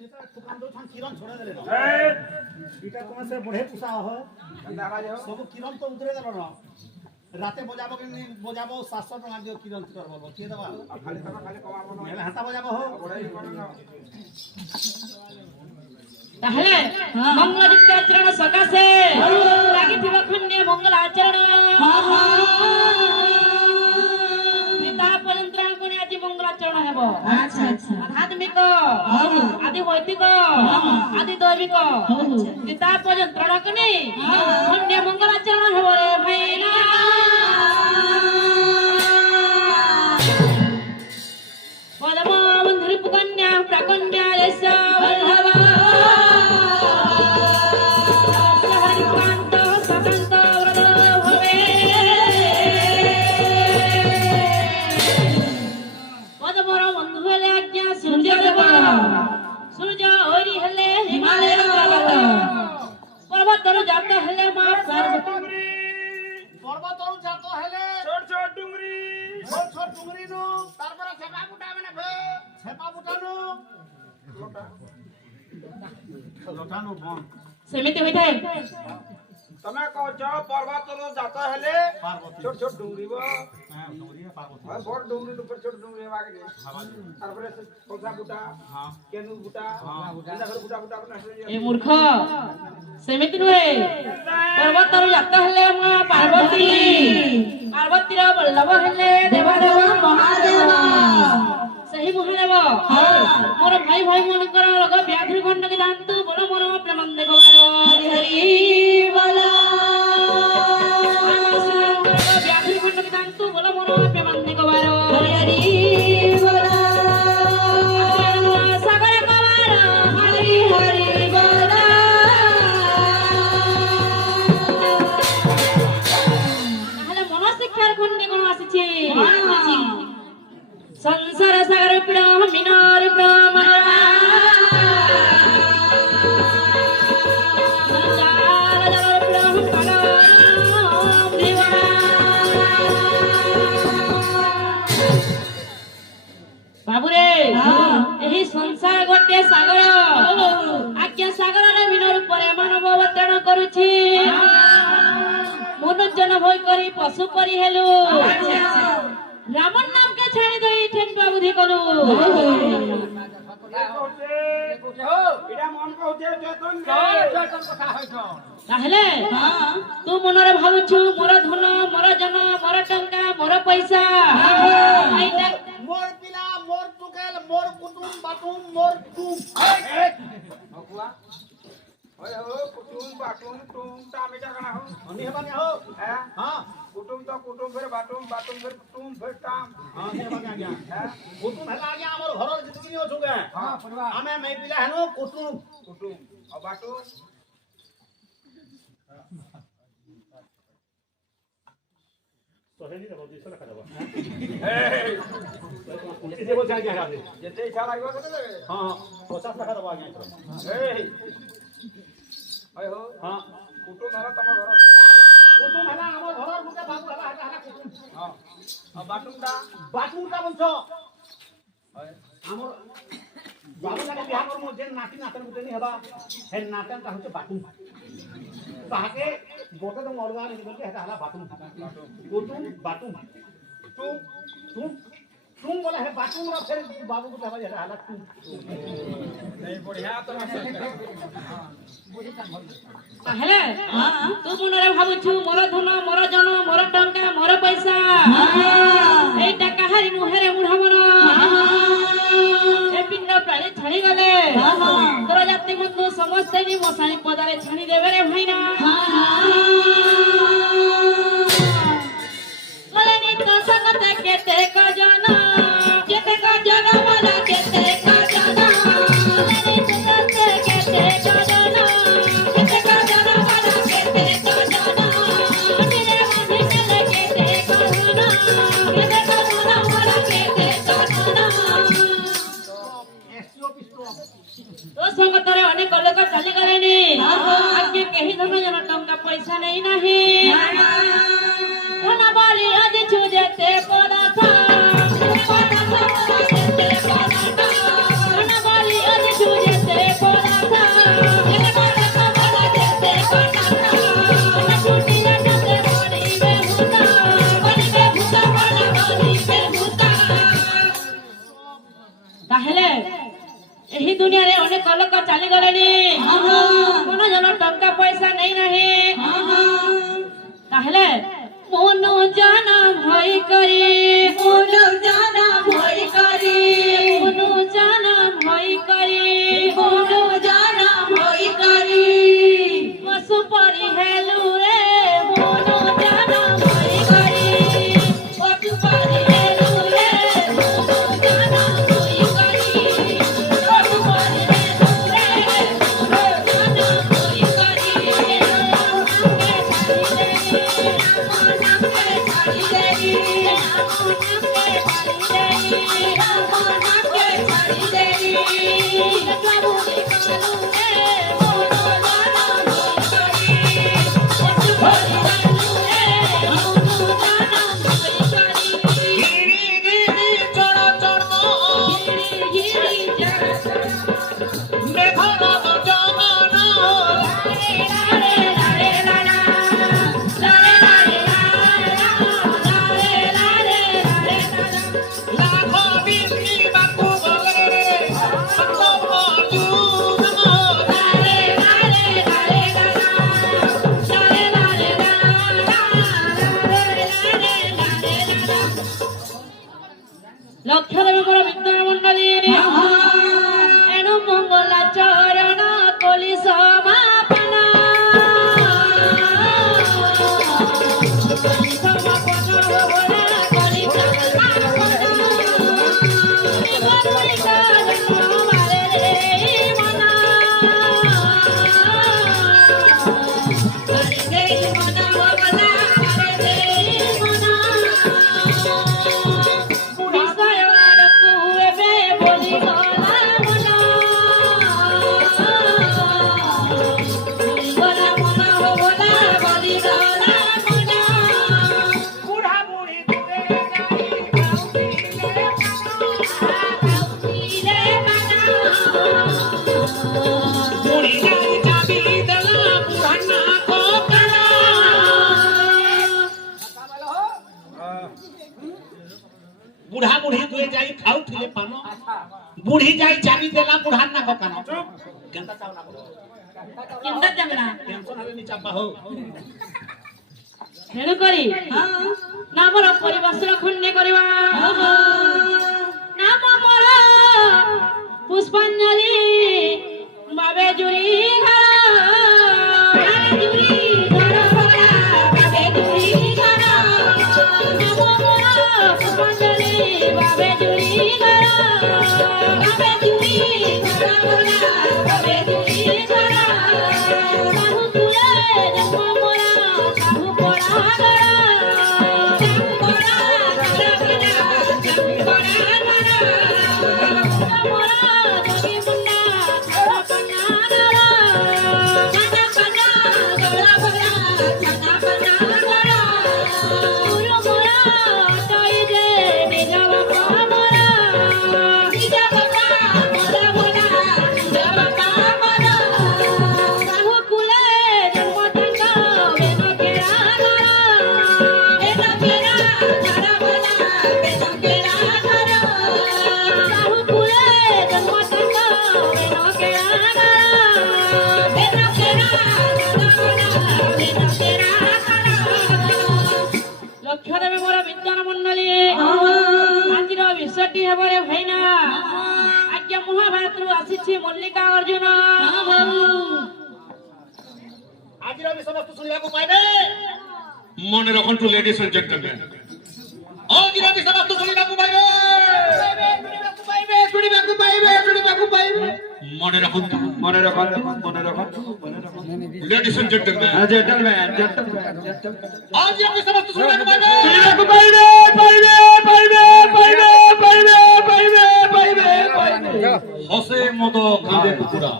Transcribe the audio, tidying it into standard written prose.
ভিতরে দোকান দোকান কিরণ ছড়ে দেলে না এটা তোমার সে বড়ে পুষা হ সব কিরণ তো উতরে দেল না রাতে বজাবো কি বজাবো 700 টাকা দিও কিরণ কর বলবো কি দেবা খালি কমাবো না হাতা বজাবো হো তাহলে মঙ্গল আচরণ সকাশে লাগিଥିବା ଖଣ୍ଡେ ମଙ୍ଗଳ ଆଚରଣ ତା ପର୍ଯ୍ୟନ୍ତ କୋଣି ଆଜି ମଙ୍ଗଳ ଆଚରଣ ହେବ ଆଚ୍ଛା ଆଚ୍ଛା ଆଧ୍ୟାତ୍ମିକ ଆଦି ବୈଦିକ ଆଦି ଦୈବିକ ତା ପର୍ଯ୍ୟନ୍ତ କୋଣି ଖଣ୍ଡେ ମଙ୍ଗଳ ଆଚରଣ ହେବ ରେ ଭାଇନା ପଦମ ବନ୍ଧୁରି ପୁକନ୍ୟା ପ୍ରାକନ୍ୟା ଯଶ ବଲ୍ଲଭ सूर्य ओरी हेले हिमालय पर्वत पर्वतरु जात हेले मा पर्वतरु जात हेले छोट छोट डुंगरी नु तारपर छेपा बुटा माने भे छेपा बुटा नु लोटा नु बन सेमिति होइथाय तमे कहछ पर्वतरु जात हेले छोट छोट डुंगरी बो हां डुंगरी पर्वत हां बड़ डुंगरी ऊपर छोट डुंगरी बाके दे तारपर कोसा बुटा हां केनु बुटा हां बुटा बुटा बना ए मूर्ख सेमिति नुहे पर्वतरु जात हेले मा पार्वती पार्वतीर बल्लभ हेले देवदेव महादेव सही महादेव मोर भाई भाई मनकर रोग व्याधि खंड के दांतु बोलो मोर प्रेमानंद गोवारो हरि हरि बोला व्याधि खंड के दांतु बोलो मोर प्रेमानंद गोवारो हरि हरि बोला सागर गोवारो हरि हरि बोला তাহলে মনশিক্ষার খন্ডে কোন আসছে संसार सागर पिडम मिनार ब्रह्म संसार सागर पिडम कलम देवा बाबू रे एही संसार गोटे सागर आज्ञा सागर रे मिनार परे मानव अवतरण करूछि मनुजन भय करी पशु परी हेलु रामन नाम के छाड़ी दे ठेन बाबूधी करू इडा मन कहते चेतन कथा होइछ ताहले तू मनरे भाबुछु मोर धन मोर जन मोर टंका मोर पैसा आइटा मोर पिला मोर टुकेल मोर कुटुम बाटुम मोर तुम नकुआ ओए हो कुटुम बाटुम तुम टामेटा कना हो अनि हेबानी हो हां कुटुम तो कुटुम फिर बाटुम बाटुम फिर तुम फिर टाम हां हेबानी आज्ञा कुटुम हला आज्ञा हमर घर जितकी हो छुगे हां परिवार हमें मैं पिला हनो कुटुम कुटुम और बाटुम सोहेनी रे बदी सला करबा ए कुटी देबो जाके हरा दे जेते इच्छा लागो तो देबे हां 50 টাকা দেবো আজ্ঞা ए ओए हो हां कुटुम हला तम घर कुटुम हला हमर घर गुटे बाबू हला हला कुटुम हां और बाटुमटा बंछो हमर बाबू लागे बिहा कर मो जेन नाती नातन गुटे नि हेबा हे नातन का होचे बाटुम ताके गोटे तो मरगा नि बोलते हेता हला बाटुम कुटुम बाटुम तुम बोला है बाटुम रा फिर बाबू को हेबा हेता हला तुम नहीं बढ़िया तो ताहले तू मनरे भाबुछु मोर धन मोर जन मोर टंका मोर पैसा एटा काहारी नुहेरे मुढमन ए पिंड प्राणी छाणी गले तोर जाति बंधु समस्त भी मसाणी पदारे छाणी देबे रे भाईना कलेनी तो संगत केते क जना मला केते क जना कलेनी तो संगत केते क जना केते क जना मला केते क जना तेरे मन चले केते क जना केते क जना मला केते क जना तो संगतरे अनेक लोक चली गलेनी आगे केही धन जन टंका पैसा नहीं नाही कोना बाली आज छु देते पदार्थ कोना बाली आज छु देते ଗଲେଣି କୋନ ଜନ ଟଙ୍କା ପଇସା ନେଇ ନାହିଁ ତାହେଲେ ମନୁ ଜାନ ଭଇ କରି ମନୁ ଜାନ ଭଇ କରି ମନୁ ଜାନ ଭଇ କରି ମନୁ ଜାନ ଭଇ କରି ପଶୁ ପରି ହେଲୁ ରେ ମନୁ ଜାନ ଭଇ କରି ପଶୁ ପରି ହେଲୁ ରେ ମନୁ ଜାନ ଭଇ କରି ପଶୁ ପରି ହେଲୁ ରେ ମନୁ ଜାନ ଭଇ କରି লক্ষ্য দেবে বড় বিদ্যার মন্ডলী এনু মঙ্গলা চরণ কলি সমাপন बुढ़ा बुढ़ी दुए जाई खाऊ ठिले पानो बुढ़ी जाई चाबी देला बुढ़ा ना ककानो केंता चावना पड़ो କେନ୍ତା ଚାଙ୍ଗନା टेंशन हवे नि चापा हो ହେଣୁ କରି ନାମର ପରିବେଶର ଖଣ୍ଡେ କରିବା ନାମ ମୋର ପୁଷ୍ପାଞ୍ଜଳି বাবে জুরি ঘর বাবে জুরি ঘর বাবে জুরি ঘর নাম মোর পুষ্পাঞ্জলি বাবে জুরি ঘর বাবে জুরি ঘর বাবে জুরি ঘর সাহু তুলে জন্ম মোরা সাহু পড়া ঘর সাহু পড়া ঘর সাহু পড়া ঘর মোরা যোগী মুন্ডা লক্ষ্য দেবে মোর বিদ্যান মন্ডলী আজির বিশ্বটি হেবরে ভাইনা আজ্ঞা মহাভারতରୁ ଆସିଛି মল্লিকা অর্জুন आजिर विषय वस्तु सुनिबाकु पाइबे মনে রাখন্তু লেডিস এন্ড জেন্টলম্যান आजिर विषय वस्तु सुनिबाकु पाइबे শুনিবাকু পাইবে মনে রাখন্তু মনে রাখন্তু লেডিস এন্ড জেন্টলম্যান জেন্টলম্যান आजिर विषय वस्तु सुनिबाकु पाइबे শুনিবাকু পাইবে হসে মদ কাঁদে কুকুরা